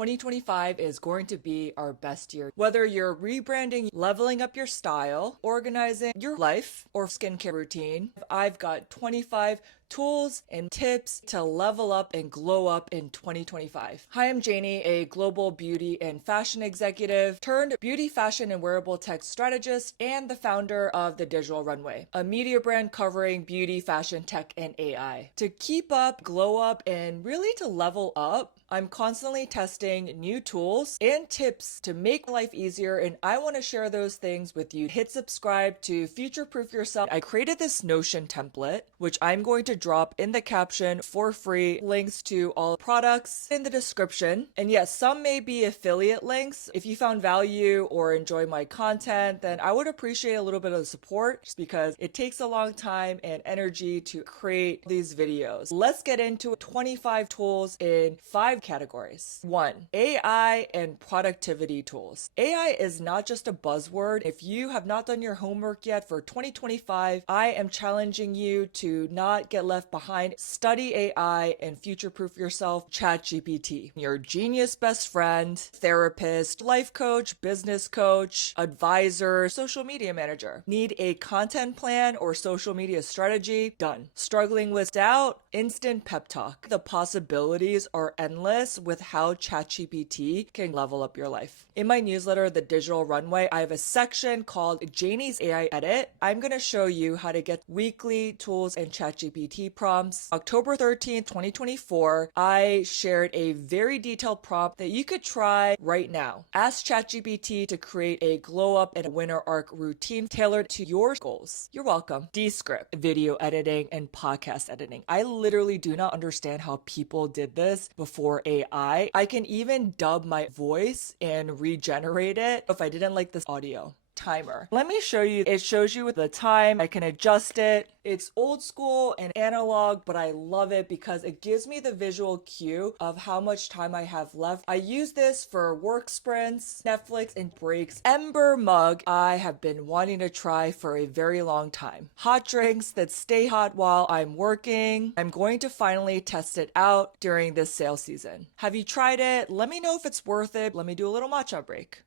2025 is going to be our best year. Whether you're rebranding, leveling up your style, organizing your life, or skincare routine, I've got 25 tools and tips to level up and glow up in 2025. Hi, I'm Janey, a global beauty and fashion executive turned beauty, fashion, and wearable tech strategist and the founder of The Digital Runway, a media brand covering beauty, fashion, tech, and AI. To keep up, glow up, and really to level up, I'm constantly testing new tools and tips to make life easier, and I want to share those things with you. Hit subscribe to future-proof yourself. I created this Notion template, which I'm going to drop in the caption for free. Links to all products in the description. And yes, some may be affiliate links. If you found value or enjoy my content, then I would appreciate a little bit of support just because it takes a long time and energy to create these videos. Let's get into 25 tools in 5 categories. 1. AI and productivity tools. AI is not just a buzzword. If you have not done your homework yet for 2025, I am challenging you to not get left behind. Study AI and future-proof yourself. ChatGPT, your genius best friend, therapist, life coach, business coach, advisor, social media manager. Need a content plan or social media strategy? Done. Struggling with doubt? Instant pep talk. The possibilities are endless with how ChatGPT can level up your life. In my newsletter, The Digital Runway, I have a section called Janey's AI Edit. I'm going to show you how to get weekly tools and ChatGPT prompts. October 13th, 2024, I shared a very detailed prompt that you could try right now. Ask ChatGPT to create a glow up and a winter arc routine tailored to your goals. You're welcome. Descript, video editing, and podcast editing. I literally do not understand how people did this before AI. I can even dub my voice and regenerate it if I didn't like this audio. Timer. Let me show you. It shows you the time. I can adjust it. It's old school and analog, but I love it because it gives me the visual cue of how much time I have left. I use this for work sprints, Netflix, and breaks. Ember mug I have been wanting to try for a very long time. Hot drinks that stay hot while I'm working. I'm going to finally test it out during this sale season. Have you tried it? Let me know if it's worth it. Let me do a little matcha break.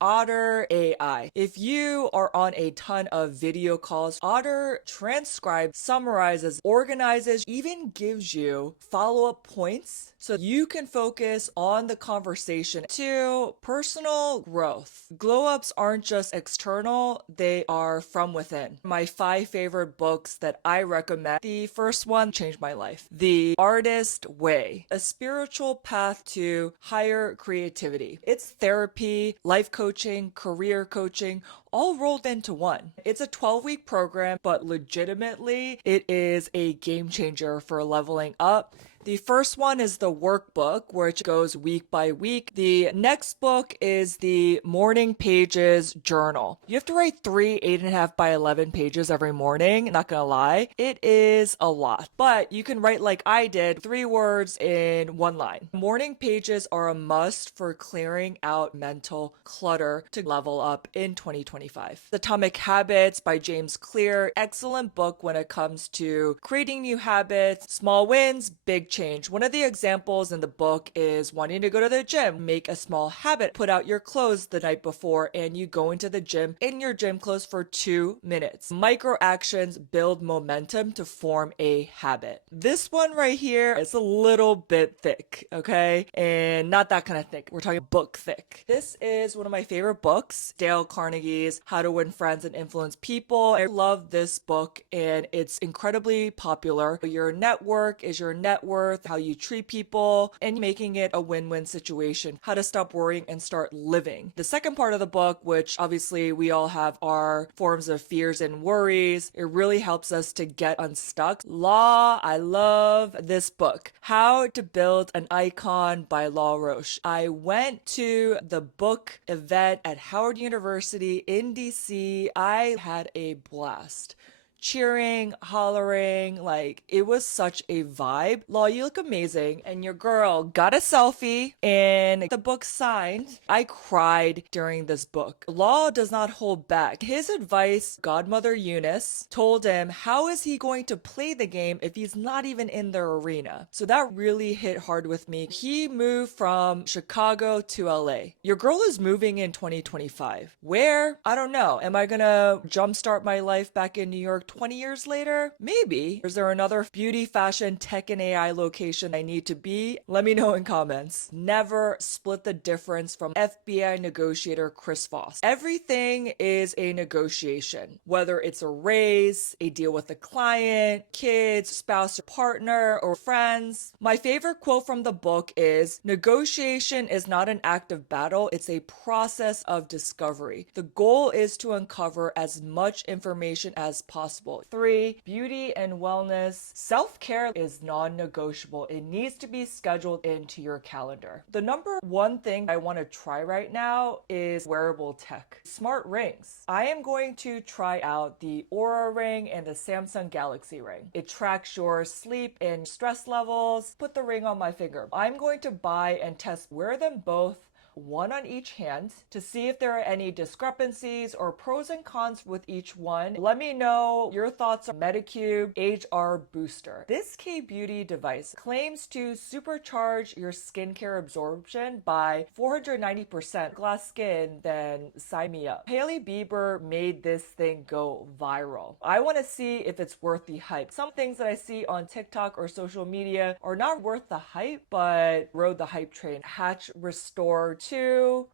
Otter AI. If you are on a ton of video calls, Otter transcribes, summarizes, organizes, even gives you follow-up points so you can focus on the conversation. 2. Personal growth. Glow-ups aren't just external, they are from within. My 5 favorite books that I recommend. The first one changed my life. The Artist Way. A spiritual path to higher creativity. It's therapy, life coaching, career coaching, all rolled into one. It's a 12-week program, but legitimately, it is a game changer for leveling up. The first one is the workbook, which goes week by week. The next book is the morning pages journal. You have to write 3 8.5 by 11 pages every morning. Not gonna lie, it is a lot, but you can write like I did, 3 words in 1 line. Morning pages are a must for clearing out mental clutter to level up in 2025. Atomic Habits by James Clear. Excellent book when it comes to creating new habits, small wins, big change. One of the examples in the book is wanting to go to the gym. Make a small habit. Put out your clothes the night before and you go into the gym in your gym clothes for 2 minutes. Micro actions build momentum to form a habit. This one right here is a little bit thick, okay? And not that kind of thick. We're talking book thick. This is one of my favorite books, Dale Carnegie's How to Win Friends and Influence People. I love this book and it's incredibly popular. Your network is your net worth, how you treat people, and making it a win-win situation. How to stop worrying and start living. The second part of the book, which obviously we all have our forms of fears and worries, it really helps us to get unstuck. Law, I love this book. How to Build an Icon by Law Roche. I went to the book event at Howard University in DC. I had a blast. cheering, hollering. Like, it was such a vibe. Law, you look amazing. And your girl got a selfie and the book signed. I cried during this book. Law does not hold back. His advice, Godmother Eunice told him, how is he going to play the game if he's not even in the arena? So that really hit hard with me. He moved from Chicago to LA. Your girl is moving in 2025. Where? I don't know. Am I gonna jumpstart my life back in New York 20 years later? Maybe. Is there another beauty, fashion, tech, and AI location I need to be? Let me know in comments. Never split the difference from FBI negotiator Chris Voss. Everything is a negotiation, whether it's a raise, a deal with a client, kids, spouse, or partner, or friends. My favorite quote from the book is, negotiation is not an act of battle, it's a process of discovery. The goal is to uncover as much information as possible. 3, beauty and wellness. Self-care is non-negotiable. It needs to be scheduled into your calendar. The number one thing I want to try right now is wearable tech. Smart rings. I am going to try out the Aura ring and the Samsung Galaxy ring. It tracks your sleep and stress levels. Put the ring on my finger. I'm going to buy and wear them both, one on each hand, to see if there are any discrepancies or pros and cons with each one. Let me know your thoughts on Medicube HR Booster. This K-Beauty device claims to supercharge your skincare absorption by 490%. Glass skin, then sign me up. Hailey Bieber made this thing go viral. I want to see if it's worth the hype. Some things that I see on TikTok or social media are not worth the hype, but rode the hype train. Hatch Restore 2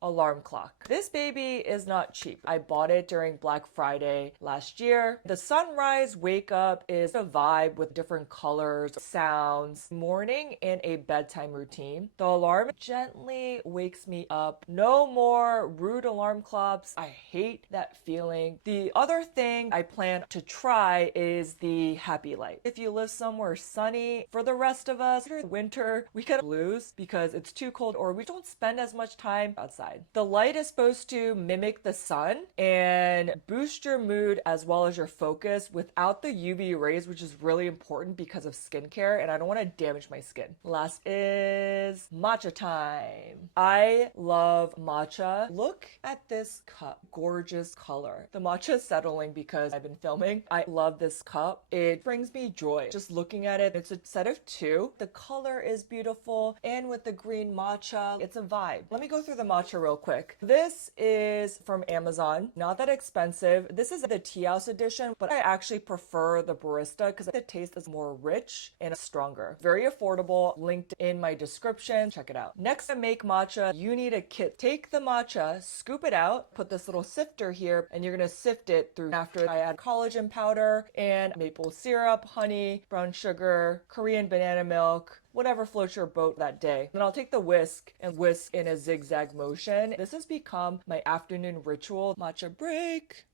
alarm clock. This baby is not cheap. I bought it during Black Friday last year. The sunrise wake up is a vibe with different colors, sounds, morning, and a bedtime routine. The alarm gently wakes me up. No more rude alarm clocks. I hate that feeling. The other thing I plan to try is the happy light. If you live somewhere sunny, for the rest of us, winter, we get blues because it's too cold or we don't spend as much time outside. The light is supposed to mimic the sun and boost your mood as well as your focus without the UV rays, which is really important because of skincare and I don't want to damage my skin. Last is matcha time. I love matcha. Look at this cup. Gorgeous color. The matcha is settling because I've been filming. I love this cup. It brings me joy. Just looking at it, it's a set of 2. The color is beautiful and with the green matcha, it's a vibe. Let me go through the matcha real quick. This is from Amazon. Not that expensive. This is the tea house edition, but I actually prefer the barista because the taste is more rich and stronger. Very affordable. Linked in my description. Check it out. Next to make matcha, you need a kit. Take the matcha, scoop it out, put this little sifter here, and you're going to sift it through. After I add collagen powder and maple syrup, honey, brown sugar, Korean banana milk, whatever floats your boat that day. Then I'll take the whisk and whisk in a zigzag motion. This has become my afternoon ritual. Matcha break.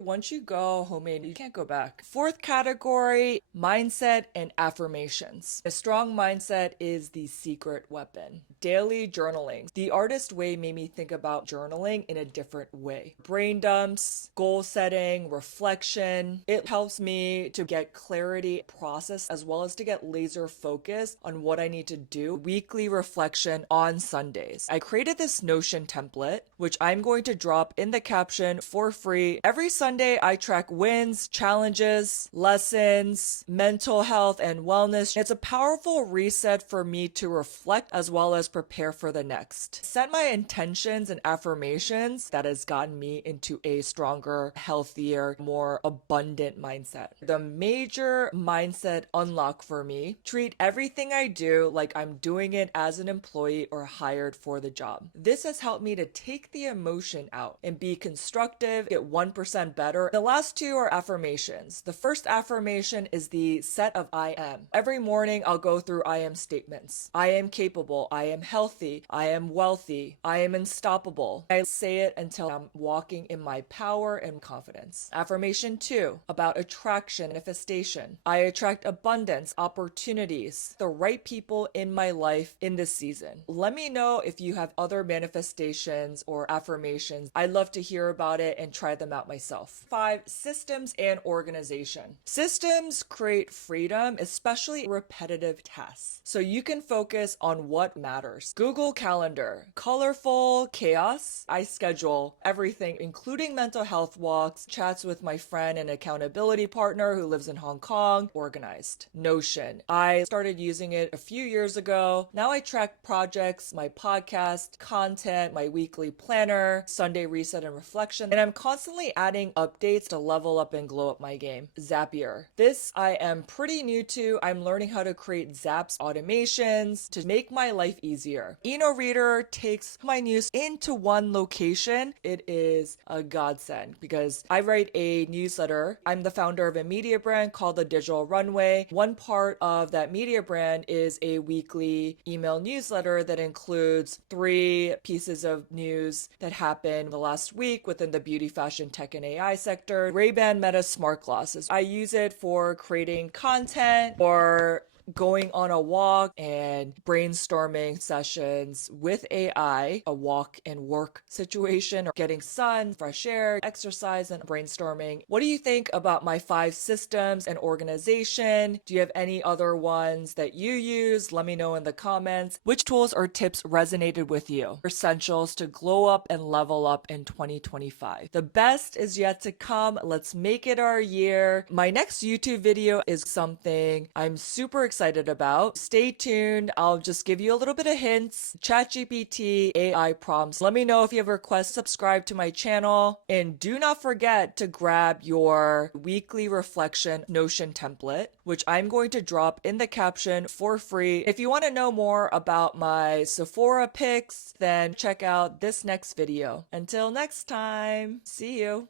Once you go homemade, you can't go back. 4th category, mindset and affirmations. A strong mindset is the secret weapon. Daily journaling. The Artist Way made me think about journaling in a different way. Brain dumps, goal setting, reflection. It helps me to get clarity, process, as well as to get laser focus on what I need to do. Weekly reflection on Sundays. I created this Notion template, which I'm going to drop in the caption for free. Every Sunday, I track wins, challenges, lessons, mental health, and wellness. It's a powerful reset for me to reflect as well as prepare for the next. Set my intentions and affirmations that has gotten me into a stronger, healthier, more abundant mindset. The major mindset unlock for me, treat everything I do like I'm doing it as an employee or hired for the job. This has helped me to take the emotion out and be constructive, get 1% better. The last 2 are affirmations. The first affirmation is the set of I am. Every morning I'll go through I am statements. I am capable. I am healthy. I am wealthy. I am unstoppable. I say it until I'm walking in my power and confidence. Affirmation 2, about attraction, manifestation. I attract abundance, opportunities, the right people in my life in this season. Let me know if you have other manifestations or affirmations. I'd love to hear about it and try them out myself. yourself. 5. Systems and organization. Systems create freedom, especially repetitive tasks, so you can focus on what matters. Google Calendar. Colorful chaos. I schedule everything, including mental health walks, chats with my friend and accountability partner who lives in Hong Kong. Organized. Notion. I started using it a few years ago. Now I track projects, my podcast, content, my weekly planner, Sunday reset and reflection, and I'm constantly adding updates to level up and glow up my game. Zapier. This I am pretty new to. I'm learning how to create Zaps automations to make my life easier. eNoreader takes my news into one location. It is a godsend because I write a newsletter. I'm the founder of a media brand called The Digital Runway. One part of that media brand is a weekly email newsletter that includes 3 pieces of news that happened the last week within the beauty, fashion, tech, and AI sector. Rebrand Meta smart glasses. I use it for creating content or going on a walk and brainstorming sessions with AI, a walk and work situation, or getting sun, fresh air, exercise, and brainstorming. What do you think about my 5 systems and organization? Do you have any other ones that you use? Let me know in the comments. Which tools or tips resonated with you? Essentials to glow up and level up in 2025. The best is yet to come. Let's make it our year. My next YouTube video is something I'm super excited about. Stay tuned. I'll just give you a little bit of hints. ChatGPT, AI prompts. Let me know if you have requests. Subscribe to my channel. And do not forget to grab your weekly reflection Notion template, which I'm going to drop in the caption for free. If you want to know more about my Sephora picks, then check out this next video. Until next time, see you.